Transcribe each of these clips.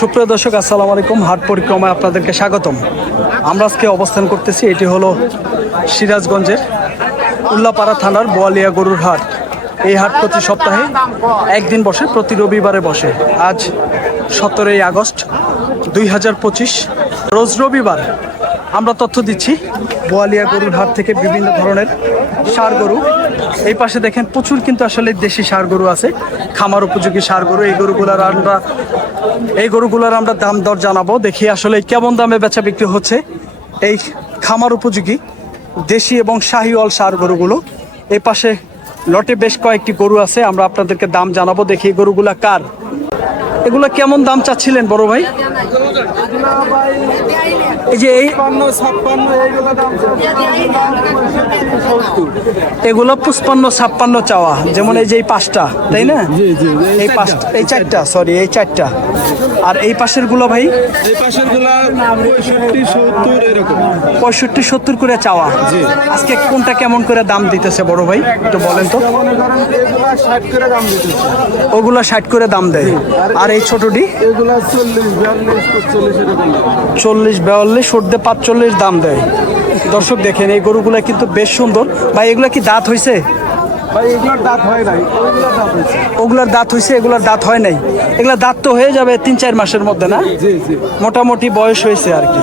সুপ্রিয় দর্শক, আসসালামু আলাইকুম। হাট পরিক্রমায় আপনাদেরকে স্বাগতম। আমরা আজকে অবস্থান করতেছি, এটি হলো সিরাজগঞ্জের উল্লাপাড়া থানার বোয়ালিয়া গরুর হাট। এই হাট প্রতি সপ্তাহে একদিন বসে, প্রতি রবিবারে বসে। আজ সতেরোই আগস্ট দুই হাজার পঁচিশ, রোজ রবিবার। আমরা তথ্য দিচ্ছি, বোয়ালিয়া গরুর হাট থেকে বিভিন্ন ধরনের সার গরু এই পাশে দেখেন প্রচুর কিন্তু আসলে দেশি সার গরু আছে। খামার উপযোগী সার গরু, এই গরুগুলার আমরা এই গরুগুলোর আমরা দাম দর জানাব, দেখি আসলে কেমন দামে বেচা বিক্রি হচ্ছে। এই খামার উপযোগী, দেশি এবং শাহিওয়াল সার গরুগুলো। এই পাশে লটে বেশ কয়েকটি গরু আছে, আমরা আপনাদেরকে দাম জানাব, দেখি গরুগুলা কার। এগুলো কেমন দাম চাচ্ছিলেন বড় ভাই? এই যে এই এগুলো পুষ্পান্ন ছাপ্পান্ন চাওয়া। যেমন এই যে এই পাঁচটা তাই না? এই পাঁচটা এই চারটা সরি এই চারটা। আর এই পাশেরগুলো ভাই পঁয়ষট্টি সত্তর করে চাওয়া। আজকে কোনটা কেমন করে দাম দিতেছে বড় ভাই? একটু বলেন তো। ওগুলা ষাট করে দাম দেয়। আর এই ছোটটি? চল্লিশ বিয়াল্লিশ সর্দে পাঁচচল্লিশ দাম দেয়। দর্শক দেখেন এই গরুগুলো কিন্তু বেশ সুন্দর। ভাই এগুলো কি দাঁত হয়েছে হয় ওগুলার দাঁত হয়েছে এগুলার দাঁত হয় নাই। এগুলা দাঁত তো হয়ে যাবে তিন চার মাসের মধ্যে না? মোটামুটি বয়স হয়েছে আর কি।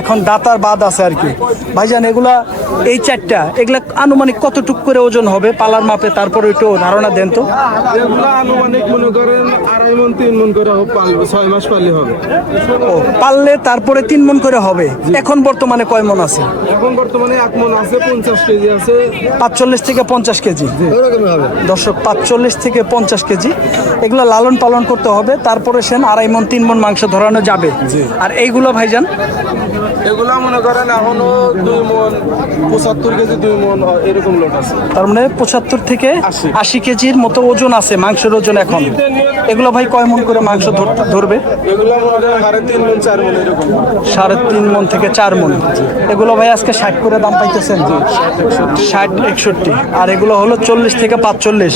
এখন দাতার বাদ আছে আর কি। ভাইজান এগুলা এই চারটা এগুলা আনুমানিক কতটুক করে ওজন হবে পালার মাপে? তারপরে একটু ধারণা দেন তো। এগুলা আনুমানিক মনে করেন আড়াই মন তিন মন করে ছয় মাস পাললে হবে। ও পারলে তারপরে তিন মন করে হবে। এখন বর্তমানে কয় মন আছে? এখন বর্তমানে এক মন আছে পঞ্চাশ কেজি আছে। পাঁচচল্লিশ থেকে পঞ্চাশ কেজি। দর্শক পাঁচচল্লিশ থেকে পঞ্চাশ কেজি। এগুলো লালন পালন করতে হবে। তারপরে সেন আড়াই মন তিন মন মাংস ধরানো যাবে। আর এইগুলো ভাইজান? এগুলা মনে করেন এখনও দুই মন পঁচাত্তর কেজি দুই মন এরকম লোট আছে। তার মানে পঁচাত্তর থেকে আশি। কেজির মতো ওজন আছে মাংসের ওজন এখন। এগুলো ভাই কয় মন করে মাংস ধর- ধরবে? এগুলা মনে করেন সাড়ে তিন মন চার মন এরকম। সাড়ে তিন মন থেকে চার মন। এগুলো ভাই আজকে ষাট করে দাম পাইতেছেন? ষাট একষট্টি। আর এগুলো হলো চল্লিশ থেকে পাঁচচল্লিশ।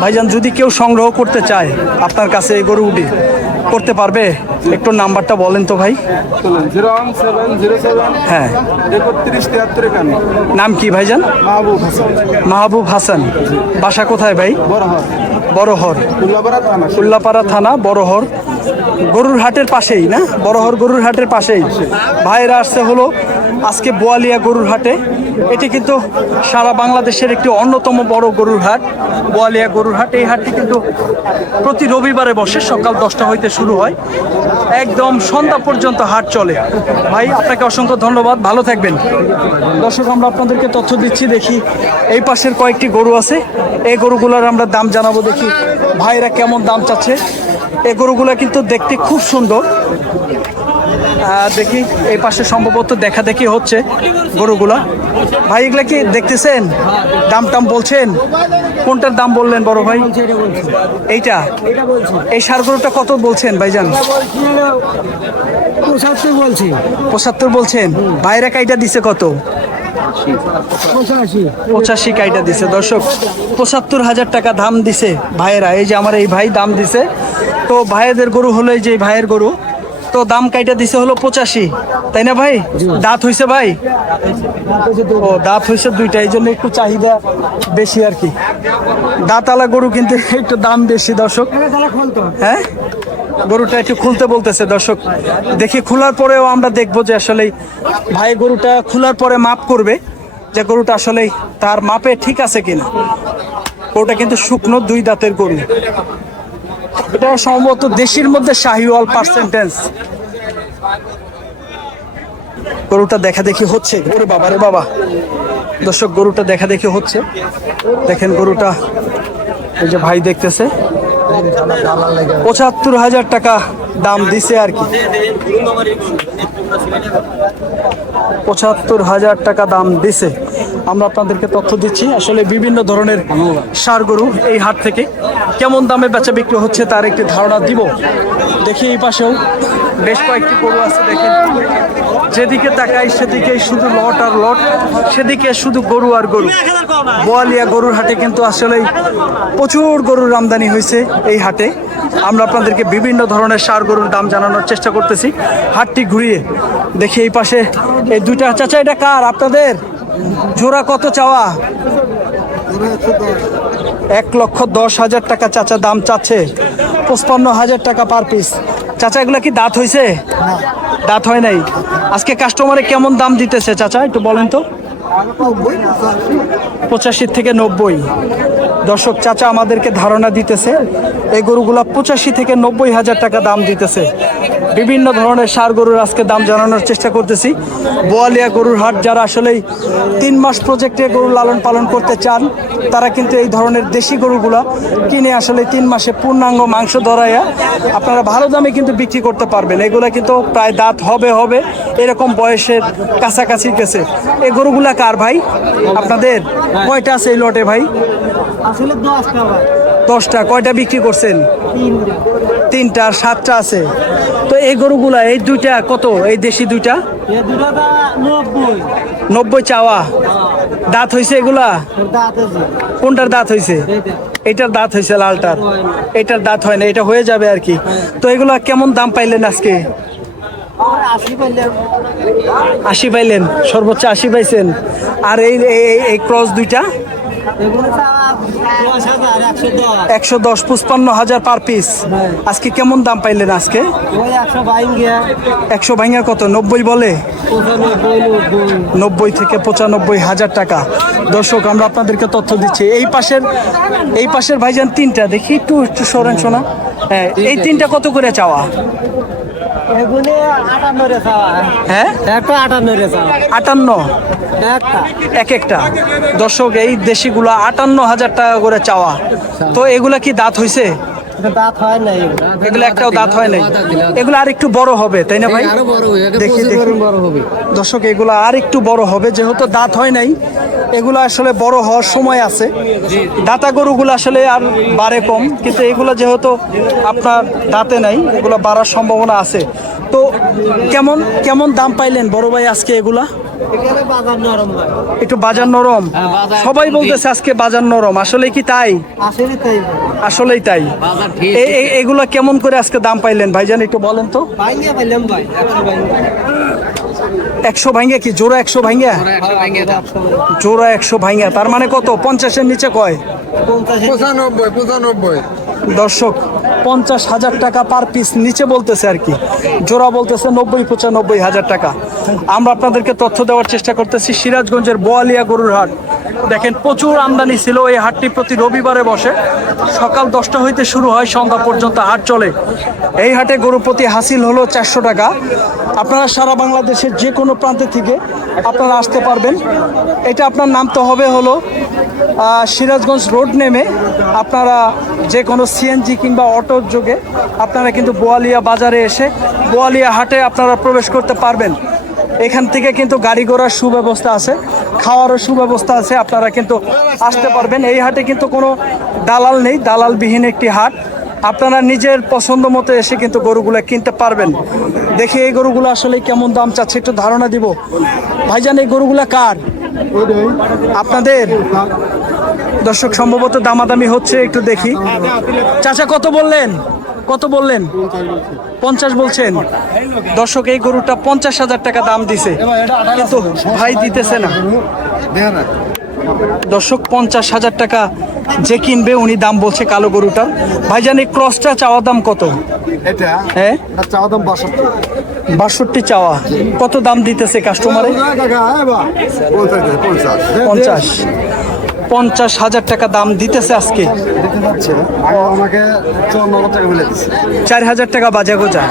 ভাইজান যদি কেউ সংগ্রহ করতে চায় আপনার কাছে এই গরুটি করতে পারবে? একটু নাম্বারটা বলেন তো ভাই। হ্যাঁ। নাম কি ভাইজান? মাহবুব হাসান। মাহবুব হাসান। বাসা কোথায় ভাই? বড় বড়হর। উল্লাপাড়া থানা। উল্লাপাড়া থানা বড়হর। গরুর হাটের পাশেই না? বড়হর গরুর হাটের পাশেই। ভাইরা আসছে হলো আজকে বোয়ালিয়া গরুর হাটে। এটি কিন্তু সারা বাংলাদেশের একটি অন্যতম বড় গরুর হাট, বোয়ালিয়া গরুর হাট। এই হাটটি কিন্তু প্রতি রবিবারে বসে সকাল দশটা হইতে শুরু হয়। একদম সন্ধ্যা পর্যন্ত হাট চলে। ভাই, আপনাকে অসংখ্য ধন্যবাদ। ভালো থাকবেন। দর্শক, আমরা আপনাদেরকে তথ্য দিচ্ছি, দেখি এই পাশের কয়েকটি গরু আছে। এই গরুগুলোর আমরা দাম জানাব, দেখি ভাইরা কেমন দাম চাচ্ছে। এই গরুগুলো কিন্তু দেখতে খুব সুন্দর। দেখি এই পাশে সম্ভবত দেখা দেখি হচ্ছে গরুগুলা। ভাই এগুলা কি দেখতেছেন? দাম টাম বলছেন? কোনটার দাম বললেন বড় ভাই? এইটা? এই সার গরুটা কত বলছেন ভাইজান? পঁচাত্তর বলছি। পঁচাত্তর বলছেন? ভাইরা কাইটা দিছে কত? পঁচাশি। কাইটা দিছে। দর্শক পঁচাত্তর হাজার টাকা দাম দিছে ভাইয়েরা। এই যে আমার এই ভাই দাম দিছে। তো ভাইয়েদের গরু হলো এই যে ভাইয়ের গরু। তো দাম কাইটা দিছে হলো পঁচাশি। তাই না ভাই? দাঁত হইছে ভাই? ও, দাঁত হইছে দুইটা এই জন্য একটু চাহিদা বেশি আর কি। দাঁতালা গরু কিন্তু একটু দাম বেশি, দর্শক। হ্যাঁ? গরুটা একটু খুলতে বলতেছে, দর্শক। দেখি খোলার পরেও আমরা দেখব যে আসলে ভাই গরুটা খোলার পরে মাপ করবে যে গরুটা আসলে তার মাপে ঠিক আছে কিনা। গরুটা কিন্তু শুকনো দুই দাঁতের গরু। এটা সম্ভবত দেশির মধ্যে শাহিওয়াল পার্সেন্টেজ গরুটা দেখা দেখি হচ্ছে। ওরে বাবা, রে বাবা। দর্শক, গরুটা দেখা দেখি হচ্ছে। দেখেন গরুটা। এই যে ভাই দেখতেছে। পঁচাত্তর হাজার টাকা দাম দিছে আর কি। পঁচাত্তর হাজার টাকা দাম দিছে। আমরা আপনাদেরকে তথ্য দিচ্ছি। আসলে বিভিন্ন ধরনের সার গরু এই হাট থেকে কেমন দামে বেচা বিক্রি হচ্ছে তার একটি ধারণা দিব। দেখি এই পাশেও বেশ কয়েকটি গরু আছে, দেখেন। যেদিকে তাকাই সেদিকে শুধু লট আর লট, সেদিকে শুধু গরু আর গরু। বোয়ালিয়া গরুর হাটে কিন্তু আসলেই প্রচুর গরুর আমদানি হয়েছে এই হাটে। আমরা আপনাদেরকে বিভিন্ন ধরনের সার গরুর দাম জানানোর চেষ্টা করতেছি। হাটটি ঘুরিয়ে দেখি এই পাশে এই দুইটা। চাচা, এটা কার? আপনাদের? জোড়া কত চাওয়া? এক লক্ষ দশ হাজার টাকা চাচা দাম চাচ্ছে। পঁচপান্ন হাজার টাকা পার পিস। চাচা এগুলা কি দাঁত হয়েছে দাঁত হয় নাই। আজকে কাস্টমারে কেমন দাম দিতেছে চাচা একটু বলেন তো? পঁচাশি। থেকে নব্বই। দর্শক চাচা আমাদেরকে ধারণা দিতেছে, এই গরুগুলা পঁচাশি থেকে নব্বই হাজার টাকা দাম দিতেছে। বিভিন্ন ধরনের সার গরুর আজকে দাম জানানোর চেষ্টা করতেছি। বোয়ালিয়া গরুর হাট, যারা আসলেই তিন মাস প্রজেক্টে গরু লালন পালন করতে চান, তারা কিন্তু এই ধরনের দেশি গরুগুলা কিনে আসলে তিন মাসে পূর্ণাঙ্গ মাংস ধরাইয়া আপনারা ভালো দামে কিন্তু বিক্রি করতে পারবেন। এগুলো কিন্তু প্রায় দাঁত হবে হবে, এরকম বয়সের কাছাকাছি গেছে। এই গরুগুলা কার ভাই? আপনাদের? কয়টা আছে এই লটে ভাই? দশটা কয়টা বিক্রি করছেন? তিনটা। আর সাতটা আছে। তো এই গরুগুলা এই দুইটা কত? এই দেশি দুইটা? নব্বই। চাওয়া। দাঁত হয়েছে এগুলা? কোনটার দাঁত হয়েছে এটার দাঁত হয়েছে লালটার। এটার দাঁত হয় না এটা হয়ে যাবে আর কি। তো এগুলা কেমন দাম পাইলেন আজকে? আর আশি পাইলেন সর্বোচ্চ আশি পাইছেন। আর এই ক্রস দুইটা? একশো দশ পঁচপান্ন হাজার পার পিস আজকে কেমন দাম পাইলেন আজকে একশো ভাঙা কত নব্বই বলে নব্বই থেকে পঁচানব্বই হাজার টাকা দর্শক আমরা আপনাদেরকে তথ্য দিচ্ছি এই পাশের এই পাশের ভাইজান তিনটা দেখি একটু একটু সরেন শোনা হ্যাঁ এই তিনটা কত করে চাওয়া হ্যাঁ? একটা আটান্ন? এক একটা। দর্শক এই দেশিগুলো আটান্ন হাজার টাকা করে চাওয়া। তো এগুলা কি দাঁত হইছে? এটা দাঁত হয় না এগুলো একটাও দাঁত হয় নাই। এগুলো আর একটু বড় হবে তাই না ভাই? দেখি বড় হবে। দর্শক এগুলো আর একটু বড় হবে যেহেতু দাঁত হয় নাই এগুলো আসলে বড় হওয়ার সময় আছে। দাতা গরুগুলো আসলে আর বাড়ে কম কিন্তু এগুলো যেহেতু আপনার দাঁতে নাই এগুলো বাড়ার সম্ভাবনা আছে। তো কেমন কেমন দাম পাইলেন বড় ভাই আজকে এগুলা? এখানে বাজার নরম একটু বাজার নরম? সবাই বলতেছে আজকে বাজার নরম। আসলে কি তাই? তাই আসলেই তাই। এগুলা কেমন করে আজকে দাম পাইলেন? ভাইজান একটু বলেন তো। একশো ভাঙ্গা কি? জোড়া একশো ভাঙ্গা জোড়া একশো ভাঙ্গা তার মানে কত? পঞ্চাশের নিচে কয়? পঁচানব্বই পঁচানব্বই। দর্শক পঞ্চাশ হাজার টাকা পার পিস নিচে বলতেছে আর কি। জোড়া বলতেছে নব্বই, পঁচানব্বই হাজার টাকা। আমরা আপনাদেরকে তথ্য দেওয়ার চেষ্টা করতেছি সিরাজগঞ্জের বোয়ালিয়া গরুর হাট দেখেন, প্রচুর আমদানি ছিল, এই হাটটি প্রতি রবিবারে বসে। সকাল দশটা হইতে শুরু হয়, সন্ধ্যা পর্যন্ত হাট চলে। এই হাটে গরু প্রতি হাসিল হলো চারশো টাকা। আপনারা সারা বাংলাদেশের যে কোনো প্রান্তে থেকে আপনারা আসতে পারবেন। এটা আপনার নামতে হবে হলো সিরাজগঞ্জ রোড নেমে আপনারা যে কোনো সিএনজি কিংবা অটোর যোগে আপনারা কিন্তু বোয়ালিয়া বাজারে এসে বোয়ালিয়া হাটে আপনারা প্রবেশ করতে পারবেন। এখান থেকে কিন্তু গাড়ি ঘোড়ার সুব্যবস্থা আছে। খাওয়ারও সুব্যবস্থা আছে, আপনারা কিন্তু আসতে পারবেন। এই হাটে কিন্তু কোনো দালাল নেই, দালালবিহীন একটি হাট। আপনারা নিজের পছন্দ মতো এসে কিন্তু গরুগুলো কিনতে পারবেন। দেখি এই গরুগুলো আসলে কেমন দাম চাচ্ছে, একটু ধারণা দিব। ভাইজান, এই গরুগুলা কার? আপনাদের? দর্শক, সম্ভবত দামাদামি হচ্ছে, একটু দেখি। চাচা, কত বললেন? কত বললেন? পঞ্চাশ বলছেন। দর্শক এই গরুটা পঞ্চাশ হাজার টাকা দাম দিছে। কিন্তু ভাই দিতেছে না। দর্শক পঞ্চাশ হাজার টাকা যে কিনবে উনি দাম বলছে কালো গরুটার। ভাইজান এই ক্রসটা চাওয়া দাম কত? এটা হ্যাঁ? চাওয়া দাম বাষট্টি। বাষট্টি চাওয়া। কত দাম দিতেছে কাস্টমারে পঞ্চাশ। পঞ্চাশ হাজার টাকা দাম দিতেছে আজকে। চার হাজার টাকা বাজা গোজা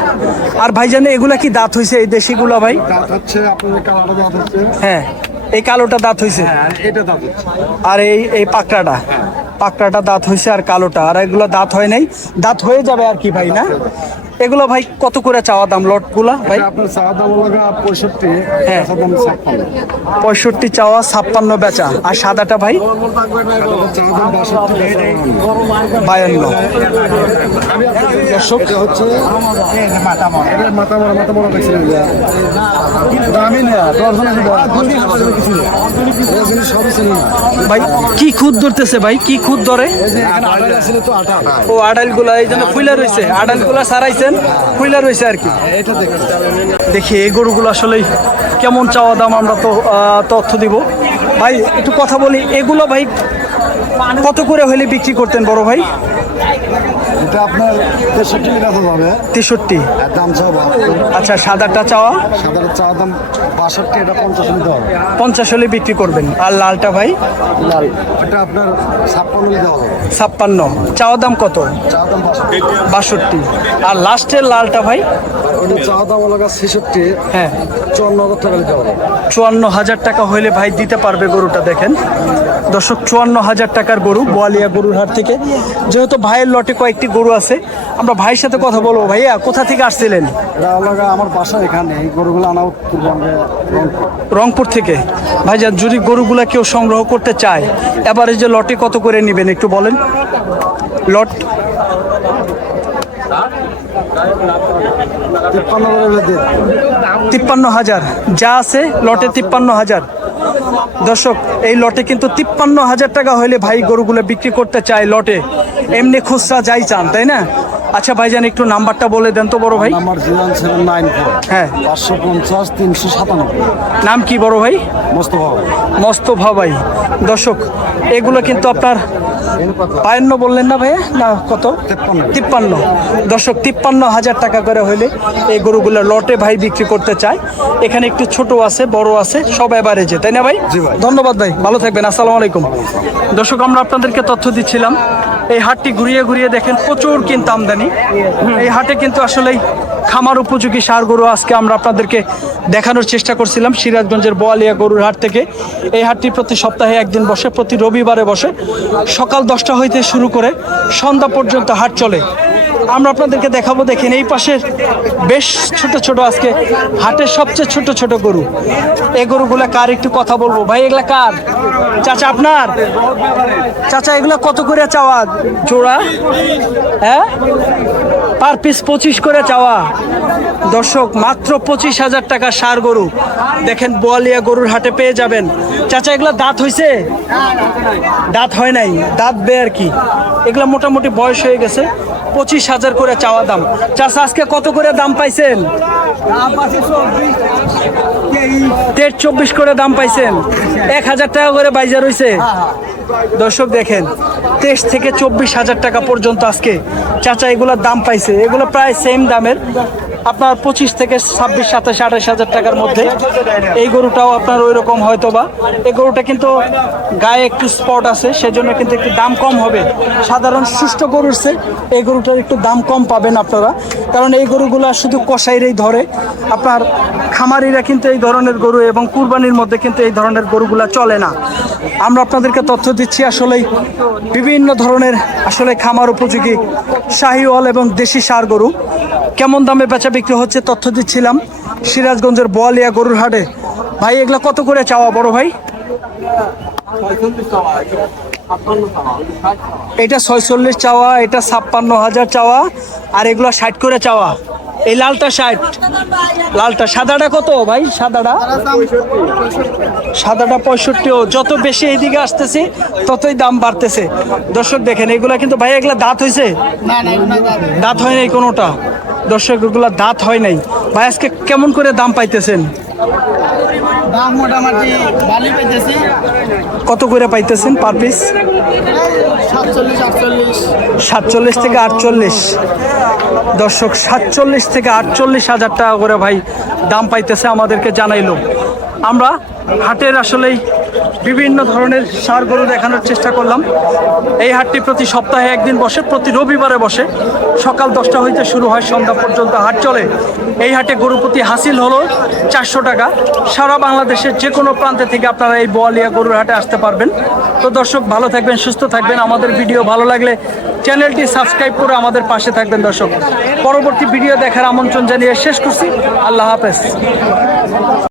আর ভাইজানে, এগুলা কি দাঁত হয়েছে এই দেশিগুলা ভাই? হ্যাঁ এই কালোটা দাঁত হয়েছে আর এই এই পাকড়াটা। পাকড়াটা দাঁত হয়েছে আর কালোটা। আর এগুলো দাঁত হয় নাই। দাঁত হয়ে যাবে আর কি ভাই, না? এগুলো ভাই কত করে চাওয়া দাম লটগুলা ভাই? আপনার চা দাম লাগা পঁয়ষট্টি হ্যাঁ। পঁয়ষট্টি চাওয়া ছাপ্পান্ন বেচা। আর সাদাটা ভাই? বায়ান্ন। দর্শক হচ্ছে ভাই কি খুদ ধরতেছে ভাই? কি খুদ ধরে? ও আডালগুলা এই জন্য ফুইলা রয়েছে আডালগুলা সারাইছেন হুইলার রয়েছে আর কি। দেখি, এই গরুগুলো আসলে কেমন চাওয়া দাম আমরা তো তথ্য দিব। ভাই, একটু কথা বলি, এগুলো ভাই কত করে হলে বিক্রি করতেন বড় ভাই? এটা আপনার তেষট্টি টাকা যাবে তেষট্টি? আর দাম চাও আচ্ছা সাদাটা চাওয়া? সাধারণ চা দাম বাষট্টি এটা পঞ্চাশ নিতে হবে। পঞ্চাশ হলে বিক্রি করবেন। আর লালটা ভাই? লাল। এটা আপনার ছাপ্পান্ন নিতে হবে। ছাপ্পান্ন। চাওয়া দাম কত? চা দাম বাষট্টি। আর লাস্টের লালটা ভাই? ওটা চা দাম লাগা ছেষট্টি হ্যাঁ। চুয়ান্ন হাজার টাকা চুয়ান্ন হাজার টাকা হইলে ভাই দিতে পারবে গরুটা দেখেন। দর্শক চুয়ান্ন হাজার টাকার গরু বোয়ালিয়া গরুর হাট থেকে। যেহেতু ভাইয়ের লটে কয়েকটি গরু আছে আমরা ভাইয়ের সাথে কথা বলব। ভাইয়া কোথা থেকে আসছিলেন? আমার বাসা এখানে এই গরুগুলো আনা রংপুর। রংপুর থেকে। ভাইজান যদি গরুগুলা কেউ সংগ্রহ করতে চায় এবারে যে লটে কত করে নেবেন একটু বলেন? লট তিপ্পান্ন হাজার। যা আছে লটে তিপ্পান্ন হাজার। দর্শক, এই লটে কিন্তু তিপ্পান্ন হাজার টাকা হইলে ভাই গরুগুলো বিক্রি করতে চায় লটে। এমনি খুচরা যাই চান, তাই না? আচ্ছা ভাইজান একটু নাম্বারটা বলে দেন তো বড় ভাই। Number zero seven nine four. হ্যাঁ। পাঁচশো পঞ্চাশ তিনশো সাতানব্বই। নাম কি বড় ভাই? মোস্তফা মস্তফা ভাই। দর্শক এগুলো কিন্তু আপনার বায়ান্ন বললেন না ভাইয়া? না কত? তিপ্পান্ন। দর্শক তিপ্পান্ন হাজার টাকা করে হলে এই গরুগুলো লটে ভাই বিক্রি করতে চায়। এখানে একটু ছোট আছে বড় আছে সব এভারেজে তাই না ভাই? ভাই। ধন্যবাদ ভাই ভালো থাকবেন আসসালামু আলাইকুম। দর্শক আমরা আপনাদেরকে তথ্য দিচ্ছিলাম। এই হাটটি ঘুরিয়ে ঘুরিয়ে দেখেন প্রচুর কিন্তু আমদানি। এই হাটে কিন্তু আসলেই খামার উপযোগী সার গরু আজকে আমরা আপনাদেরকে দেখানোর চেষ্টা করছিলাম সিরাজগঞ্জের বোয়ালিয়া গরুর হাট থেকে। এই হাটটি প্রতি সপ্তাহে একদিন বসে, প্রতি রবিবারে বসে। সকাল দশটা হইতে শুরু করে সন্ধ্যা পর্যন্ত হাট চলে। আমরা আপনাদেরকে দেখাবো দেখেন এই পাশের বেশ ছোট ছোট আজকে হাটের সবচেয়ে ছোট ছোট গরু। এই গরুগুলা কার একটু কথা বলব? ভাই এগুলা কার? চাচা আপনার? চাচা এগুলা কত করে চাওয়া? জোড়া? হ্যাঁ? পার পিস পঁচিশ করে চাওয়া। দর্শক, মাত্র পঁচিশ হাজার টাকা সার গরু। দেখেন, বোয়ালিয়া গরুর হাটে পেয়ে যাবেন। চাচা, এগুলো দাঁত হইছে? দাঁত হয় নাই। দাঁত বে আর কি। এগুলো মোটামুটি বয়স হয়ে গেছে। পঁচিশ হাজার করে চাওয়া দাম। চাচা, আজকে কত করে দাম পাইছেন? দেড় চব্বিশ করে দাম পাইছেন। এক হাজার টাকা করে বাইজা রয়েছে দর্শক, দেখেন, তেইশ থেকে চব্বিশ হাজার টাকা পর্যন্ত আজকে চাচা এগুলোর দাম পাইছে। এগুলো প্রায় সেম দামের। আপনার পঁচিশ থেকে ছাব্বিশ, সাতাশ, আঠাশ হাজার টাকার মধ্যে এই গরুটাও আপনার ওই রকম হয়তো বা এই গরুটা কিন্তু গায়ে একটু স্পট আছে, সেজন্য কিন্তু একটু দাম কম হবে। সাধারণ সুস্থ গরুর চেয়ে এই গরুটার একটু দাম কম পাবেন আপনারা। কারণ এই গরুগুলা শুধু কষাইরেই ধরে। আপনার খামারিরা কিন্তু এই ধরনের গরু এবং কুরবানির মধ্যে কিন্তু এই ধরনের গরুগুলা চলে না। আমরা আপনাদেরকে তথ্য দিচ্ছি, আসলেই বিভিন্ন ধরনের আসলে খামার উপযোগী শাহিওয়াল এবং দেশি সার গরু। কেমন দামে বেচা বিক্রি হচ্ছে তথ্য দিচ্ছিলাম। সিরাজগঞ্জের বোয়ালিয়া গরুর হাটে। ভাই এগুলা কত করে চাওয়া বড় ভাই? এটা ছয়চল্লিশ চাওয়া এটা ছাপ্পান্ন হাজার চাওয়া আর এগুলো ষাট করে চাওয়া। এই লালটা ষাট। লালটা সাদাটা কত ভাই? সাদাটা? সাদাটা পঁয়ষট্টিও যত বেশি এইদিকে আসতেছে ততই দাম বাড়তেছে। দর্শক দেখেন এগুলা কিন্তু ভাই এগুলা দাঁত হয়েছে দাঁত হয় নাই কোনোটা। দর্শক এগুলা দাঁত হয় নাই। ভাই আজকে কেমন করে দাম পাইতেছেন? দাম মোটামুটি ভালোই কত করে পাইতেছেন পার পিস সাতচল্লিশ থেকে আটচল্লিশ। দর্শক সাতচল্লিশ থেকে আটচল্লিশ হাজার টাকা করে ভাই দাম পাইতেছে আমাদেরকে জানাইলো। আমরা হাটের আসলেই বিভিন্ন ধরনের সার গরু দেখানোর চেষ্টা করলাম। এই হাটটি প্রতি সপ্তাহে একদিন বসে, প্রতি রবিবারে বসে। সকাল দশটা হইতে শুরু হয়, সন্ধ্যা পর্যন্ত হাট চলে। এই হাটে গরু প্রতি হাসিল হলো চারশো টাকা। সারা বাংলাদেশের যে কোনো প্রান্তে থেকে আপনারা এই বোয়ালিয়া গরুর হাটে আসতে পারবেন। তো দর্শক, ভালো থাকবেন, সুস্থ থাকবেন। আমাদের ভিডিও ভালো লাগলে চ্যানেলটি সাবস্ক্রাইব করে আমাদের পাশে থাকবেন দর্শক। পরবর্তী ভিডিও দেখার আমন্ত্রণ জানিয়ে শেষ করছি। আল্লাহ হাফেজ।